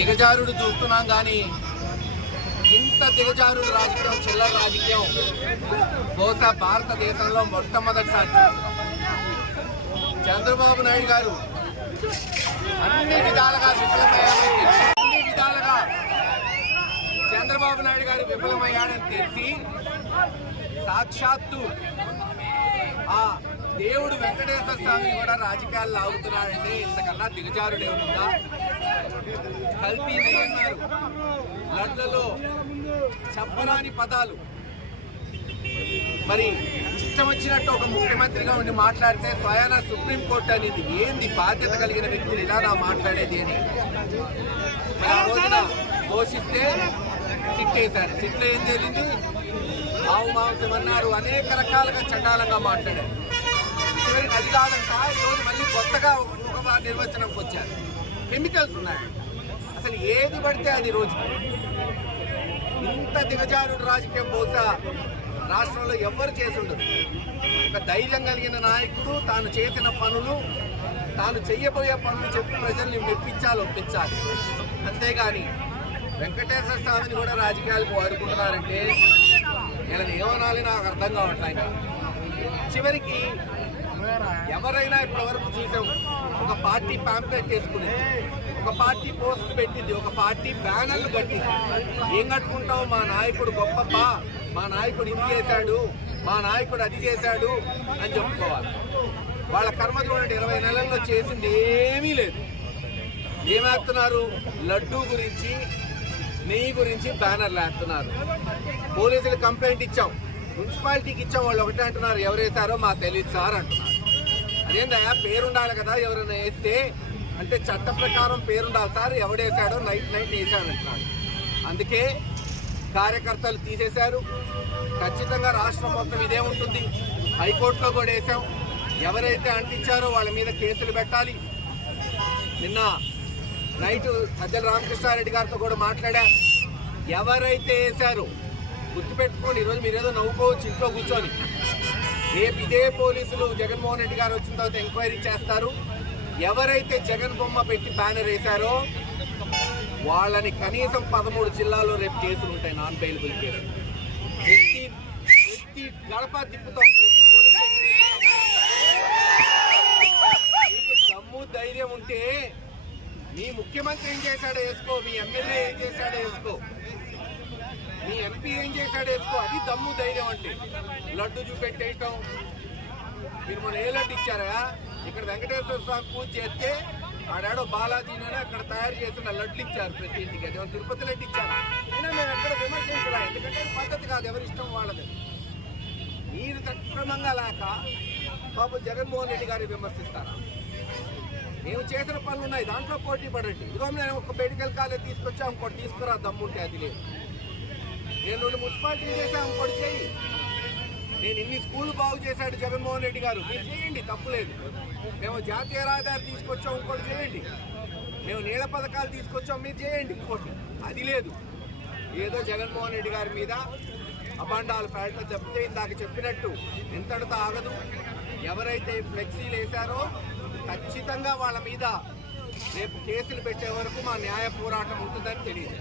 దిగజారుడు చూస్తున్నాం కానీ ఇంత దిగజారుడు రాజకీయం, చిల్లర రాజకీయం బహుశా భారతదేశంలో మొట్టమొదటిసారి. చంద్రబాబు నాయుడు గారు అన్ని విధాలుగా చంద్రబాబు నాయుడు గారు విఫలమయ్యాడని తెలిసి సాక్షాత్తు ఆ దేవుడు వెంకటేశ్వర స్వామి కూడా రాజకీయాలు లాగుతున్నాడంటే ఇంతకన్నా దిగజారుడు ఏమన్నా? కల్తీ అన్నారు, లడ్లలో చెప్పరాని పదాలు, మరి ఇష్టం వచ్చినట్టు ఒక ముఖ్యమంత్రిగా ఉండి మాట్లాడితే స్వయాన సుప్రీంకోర్టు అనేది ఏంది బాధ్యత కలిగిన వ్యక్తులు ఇలా నా మాట్లాడేది అని మరి ఆ రోజున ఘోషిస్తే సిట్టేశారు. సిట్లో ఏం జరిగింది? ఆవు మాంసం అన్నారు, అనేక రకాలుగా చండాలంగా మాట్లాడారు. చివరికి అది కాదంట ఈరోజు మళ్ళీ కొత్తగా ఒక నిర్వచనంకి వచ్చారు. కెమికల్స్ ఉన్నాయంట. అసలు ఏది పడితే అది రోజు ఇంత దిగజారుడు రాజకీయం బహుశా రాష్ట్రంలో ఎవ్వరు చేసి ఉండదు. ఒక ధైర్యం కలిగిన నాయకుడు తాను చేసిన పనులు, తాను చెయ్యబోయే పనులు చెప్పి ప్రజల్ని మెప్పించాలి, ఒప్పించాలి. అంతేగాని వెంకటేశ్వర స్వామిని కూడా రాజకీయాలకు వాడుకుంటున్నారంటే ఇలా ఏమనాలి నాకు అర్థం కావట్లేదు. చివరికి ఎవరైనా ఇప్పటి వరకు చూసాం, ఒక పార్టీ పాంప్లెట్ వేసుకుని, ఒక పార్టీ పోస్టులు పెట్టింది, ఒక పార్టీ బ్యానర్లు కట్టింది. ఏం కట్టుకుంటావు? మా నాయకుడు గొప్ప, మా నాయకుడు ఇది చేశాడు, మా నాయకుడు అది చేశాడు అని చెప్పుకోవాలి. వాళ్ళ కర్మ చూడండి, 20 నెలల్లో చేసింది ఏమీ లేదు. ఏమేస్తున్నారు? లడ్డూ గురించి, నెయ్యి గురించి బ్యానర్లు వేస్తున్నారు. పోలీసులు కంప్లైంట్ ఇచ్చాం, మున్సిపాలిటీకి ఇచ్చాం. వాళ్ళు ఒకటే అంటున్నారు, ఎవరు వేశారో మాకు తెలియదు సార్ అంటున్నారు. అదేందా పేరుండాలి కదా, ఎవరైనా వేస్తే అంటే చట్ట ప్రకారం పేరుండాలి సార్, ఎవడేశాడో నైట్ వేశాడంటున్నాడు. అందుకే కార్యకర్తలు తీసేశారు. ఖచ్చితంగా రాష్ట్రం మొత్తం ఇదే ఉంటుంది. హైకోర్టులో కూడా వేసాం. ఎవరైతే అంటించారో వాళ్ళ మీద కేసులు పెట్టాలి. నిన్న నైట్ సజ్జల రామకృష్ణారెడ్డి గారితో కూడా మాట్లాడా. ఎవరైతే వేశారో గుర్తుపెట్టుకోండి. ఈరోజు మీరేదో నవ్వుకోవచ్చు ఇంట్లో కూర్చొని, రేపు ఇదే పోలీసులు జగన్మోహన్ రెడ్డి గారు వచ్చిన తర్వాత ఎంక్వైరీ చేస్తారు. ఎవరైతే జగన్ బొమ్మ పెట్టి బ్యానర్ వేశారో వాళ్ళని కనీసం 13 జిల్లాల్లో రేపు కేసులు ఉంటాయి, నాన్ బెయిలబుల్ కేసులు. ప్రతి గడప తిప్పుతాం, ప్రతి పోలీస్ మీకు దమ్ము ధైర్యం ఉంటే మీ ముఖ్యమంత్రి ఏం చేశాడో వేసుకో, మీ ఎమ్మెల్యే ఏం చేశాడో వేసుకో, మీ ఎంపీ ఏం చేశాడో వేసుకో. అది దమ్ము ధైర్యం అంటే. లడ్డు చూపెట్టేయటం, మీరు మన ఏ లడ్డు ఇచ్చారా? ఇక్కడ వెంకటేశ్వర స్వామి పూజ చేస్తే ఆడాడో బాలాజీనే అక్కడ తయారు చేసిన లడ్లు ఇచ్చారు ప్రతి ఇంటికి. అది తిరుపతి లడ్డు ఇచ్చారు. అయినా మేము ఎక్కడ విమర్శించలే, ఎందుకంటే పద్ధతి కాదు, ఎవరి ఇష్టం వాళ్ళది. మీరు సక్రమంగా లేక పాపం జగన్మోహన్ రెడ్డి గారిని విమర్శిస్తారా? మేము చేసిన పనులు ఉన్నాయి, దాంట్లో పోటీ పడండి. ఇదిగో నేను ఒక మెడికల్ కాలేజ్ తీసుకొచ్చా, ఇంకోటి తీసుకురా దమ్ముంటే. అది లేదు. నేను 2 మున్సిపాలిటీ చేసా, ఇంకోటి చేయి. నేను ఇన్ని స్కూళ్ళు బాగు చేశాడు జగన్మోహన్ రెడ్డి గారు, మీరు చేయండి, తప్పులేదు. మేము జాతీయ రహదారి తీసుకొచ్చాం, ఇంకోటి చేయండి. మేము నీళ్ళ పథకాలు తీసుకొచ్చాం, మీరు చేయండి, ఇంకోటి. అది లేదు. ఏదో జగన్మోహన్ రెడ్డి గారి మీద అభాండాలు పేట చెప్తే ఇందాక చెప్పినట్టు ఎంతటితో ఆగదు. ఎవరైతే ఫ్లెక్సీలు వేశారో ఖచ్చితంగా వాళ్ళ మీద రేపు కేసులు పెట్టే వరకు మా న్యాయ పోరాటం ఉంటుందని తెలియదు.